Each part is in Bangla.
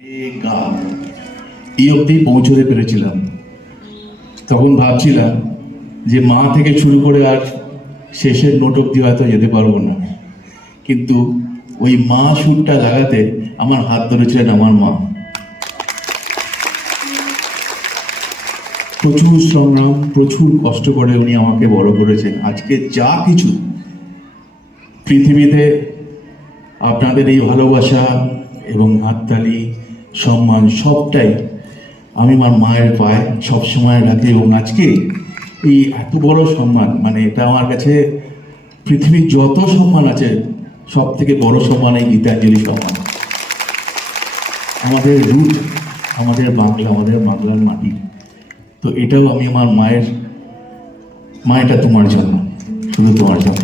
এই অবধি পৌঁছতে পেরেছিলাম। তখন ভাবছিলাম যে মা থেকে শুরু করে আর শেষের নোট অব্দি হয়তো যেতে পারব না। কিন্তু ওই মা সুরটা লাগাতে আমার হাত ধরেছিলেন আমার মা। প্রচুর সংগ্রাম, প্রচুর কষ্ট করে উনি আমাকে বড় করেছেন। আজকে যা কিছু পৃথিবীতে আপনাদের এই ভালোবাসা এবং হাততালি সম্মান সবটাই আমি আমার মায়ের পায়ে সবসময় রাখি এবং আজকে এই এত বড় সম্মান মানে এটা আমার কাছে পৃথিবীর যত সম্মান আছে সব থেকে বড় সম্মান এই গীতাঞ্জলি সম্মান। আমাদের রুট, আমাদের বাংলা, আমাদের বাংলার মাটি। তো এটাও আমি আমার মায়ের মা এটা তোমার জন্য, শুধু তোমার জন্য।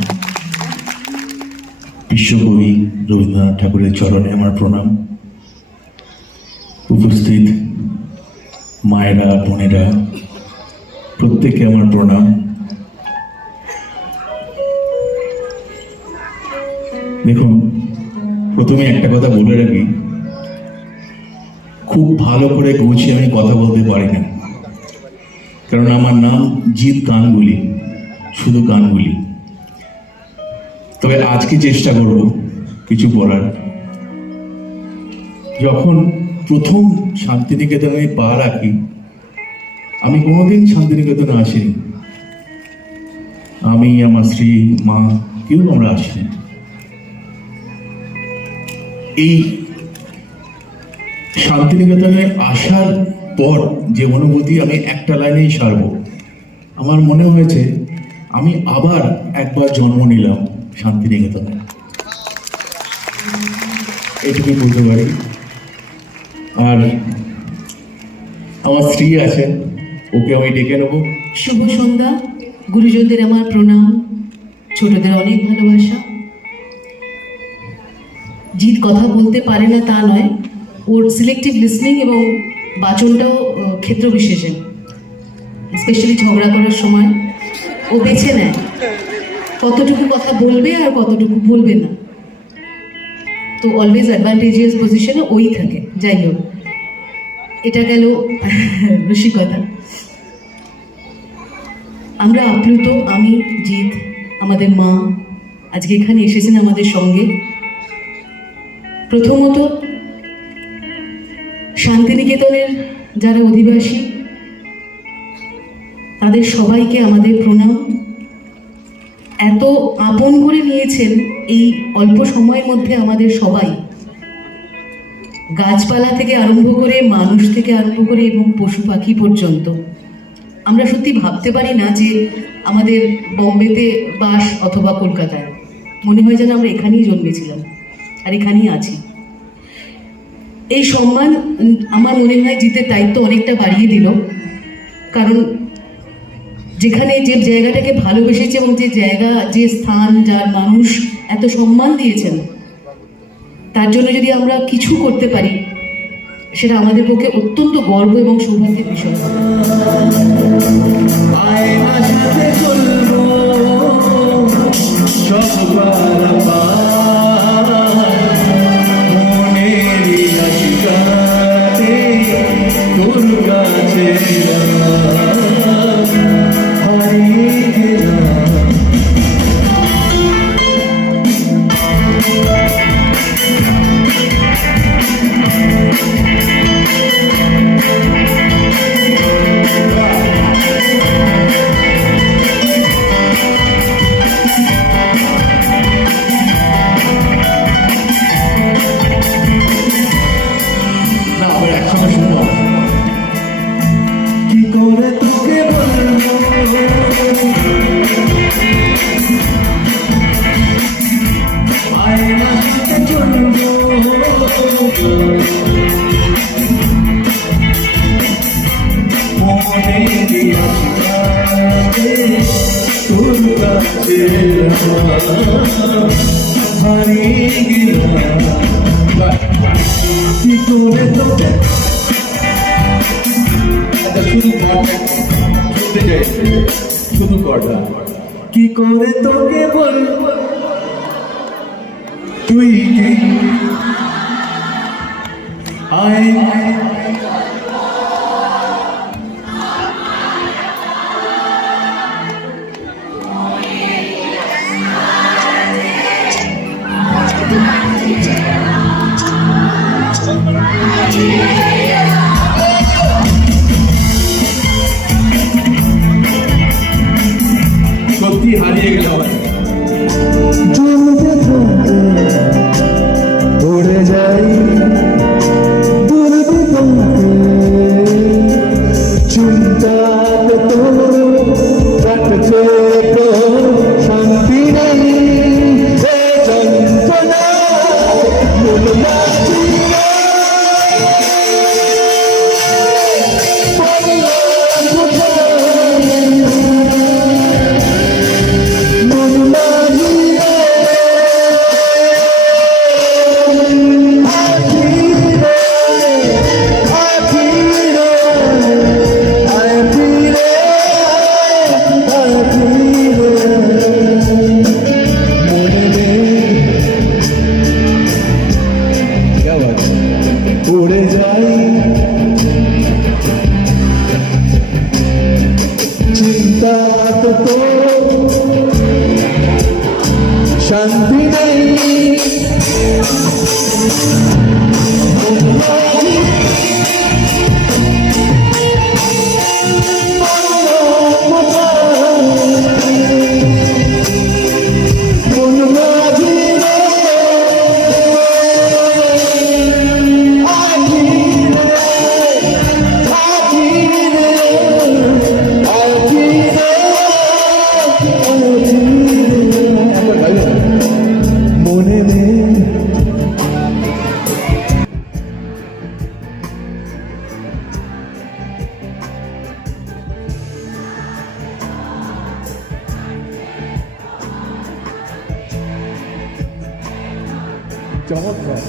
বিশ্বকবি রবীন্দ্রনাথ ঠাকুরের চরণে আমার প্রণাম। উপস্থিত মায়েরা, বোনেরা প্রত্যেকে আমার প্রণাম। দেখুন প্রথমে একটা কথা বলে রাখি, খুব ভালো করে গুছিয়ে আমি কথা বলতে পারি না। কারণ আমার নাম জিৎ গাঙ্গুলি শুধু গাঙ্গুলি তবে আজকে চেষ্টা করব কিছু বলার। যখন প্রথম শান্তিনিকেতনে আমি পা রাখি। আমি কোনোদিন শান্তিনিকেতনে আসিনি। আমি আমার স্ত্রী, মা, কেউ আমরা আসিনি। এই শান্তিনিকেতনে আসার পর যে অনুভূতি আমি একটা লাইনেই সারব। আমার মনে হয়েছে, আমি আবার একবার জন্ম নিলাম শান্তিনিকেতনে। এটুকু বলতে পারি। আর আমার স্ত্রী আছেন ওকে আমি ডেকে নেব। শুভ সন্ধ্যা। গুরুজনদের আমার প্রণাম। ছোটদের অনেক ভালোবাসা। জিৎ কথা বলতে পারে না তা নয়। ওর সিলেক্টিভ লিসনিং এবং বাচনটাও ক্ষেত্র বিশেষে। স্পেশালি ঝগড়া করার সময়। ও বেছে নেয়। কতটুকু কথা বলবে আর কতটুকু বলবে না। তো অলওয়েজ অ্যাডভান্টেজিয়াস পজিশনে ওই থাকে, যাই হোক। এটা গেল রসিকতা। আমরা আপ্লুত, আমি, জিৎ, আমাদের মা, আজকে এখানে এসেছেন আমাদের সঙ্গে। প্রথমত, শান্তিনিকেতনের যারা অধিবাসী, তাদের সবাইকে আমাদের প্রণাম। এত আপন করে নিয়েছেন এই অল্প সময়ের মধ্যে আমাদের সবাই। গাছপালা থেকে আরম্ভ করে মানুষ থেকে আরম্ভ করে এবং পশু পাখি পর্যন্ত। আমরা সত্যি ভাবতে পারি না যে আমাদের বম্বেতে বাস অথবা কলকাতায়। মনে হয় যেন আমরা এখানেই জন্মেছিলাম আর এখানেই আছি। এই সম্মান আমার মনে হয় জিতের দায়িত্ব অনেকটা বাড়িয়ে দিল। কারণ যেখানে যে জায়গাটাকে ভালোবেসেছে এবং যে জায়গা, যে স্থান, যার মানুষ এত সম্মান দিয়েছেন তার জন্য যদি আমরা কিছু করতে পারি, সেটা আমাদের পক্ষে অত্যন্ত গর্ব এবং সৌভাগ্যের বিষয়। সব তোর কাছে হারিয়ে কি করে তোকে শুধু কটা কি করে তোকে বলব তুই আয় চমৎকার।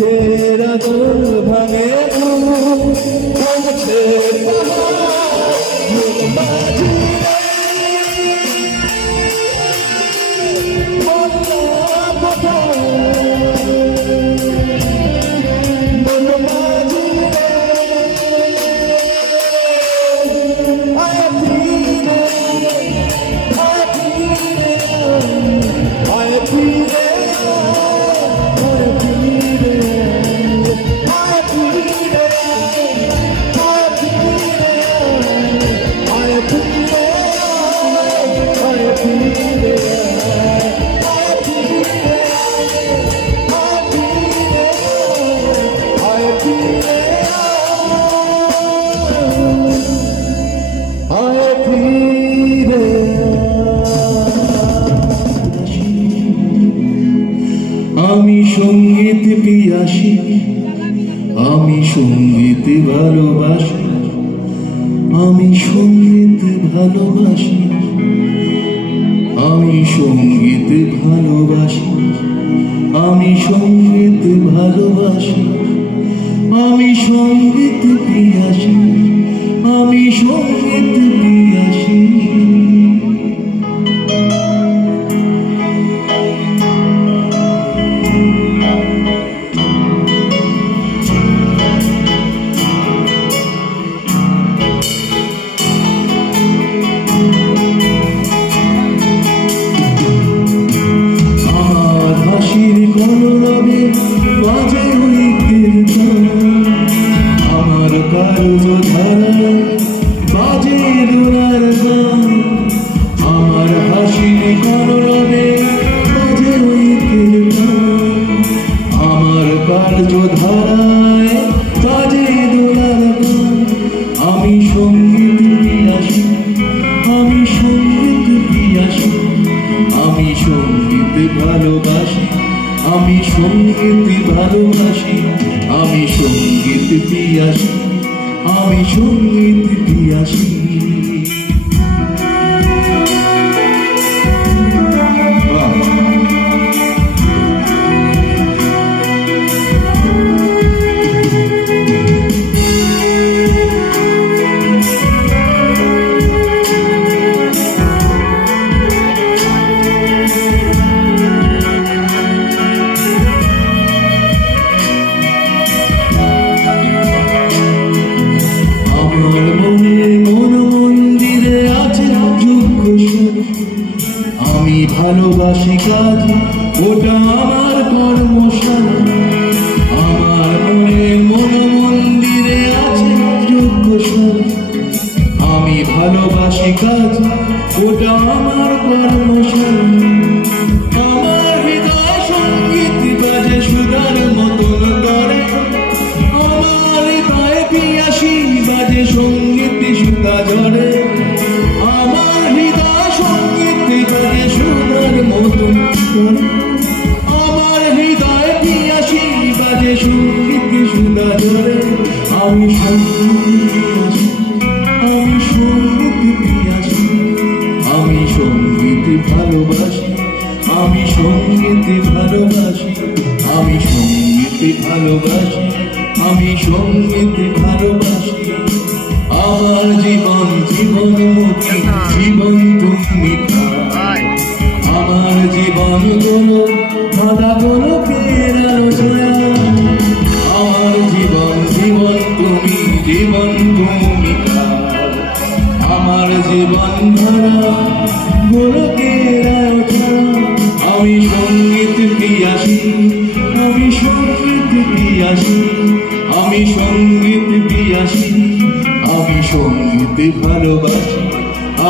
तेरा दर्द সংগীত ভালোবাসি, আমি সংগীত ভালোবাসি, আমি সংগীত ভালোবাসি, আমি সংগীত ভালোবাসি, আমি সংগীত পিয়াসি, আমি সংগীত পিয়াসি। সংগীত ভালোবাসি আমি সংগীত পিয়াসি আমি সংগীত পিয়াসি ভালোবাসি কাজ ওটা আমার কর্মশালা। আমার মনে মন মন্দিরে আছে সুর। আমি ভালোবাসি কাজ ওটা আমার কর্মশালা। সংগীত বাজে সুতা আমার আমি সংগীত ভালোবাসি, আমি সংগীত ভালোবাসি, আমি সংগীত ভালোবাসি, আমি সংগীত ভালোবাসি। আমার জীবন জীবন জীবন তুমি জীবনগুলো মাথা কোনো আলোচনা। আমার জীবন জীবন তুমি জীবন তুমি আমার জীবন ধরা আয়োজন আমি সংগীত পিয়াসি আমি সংগীত পিয়াসি আমি সংগীত পিয়াসি আমি সংগীত ভালোবাসি,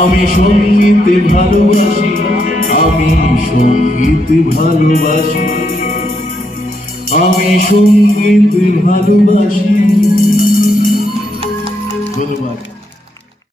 আমি সংগীত ভালোবাসি। আমি সংগীত ভালোবাসি। আমি সংগীত ভালোবাসি। ধন্যবাদ।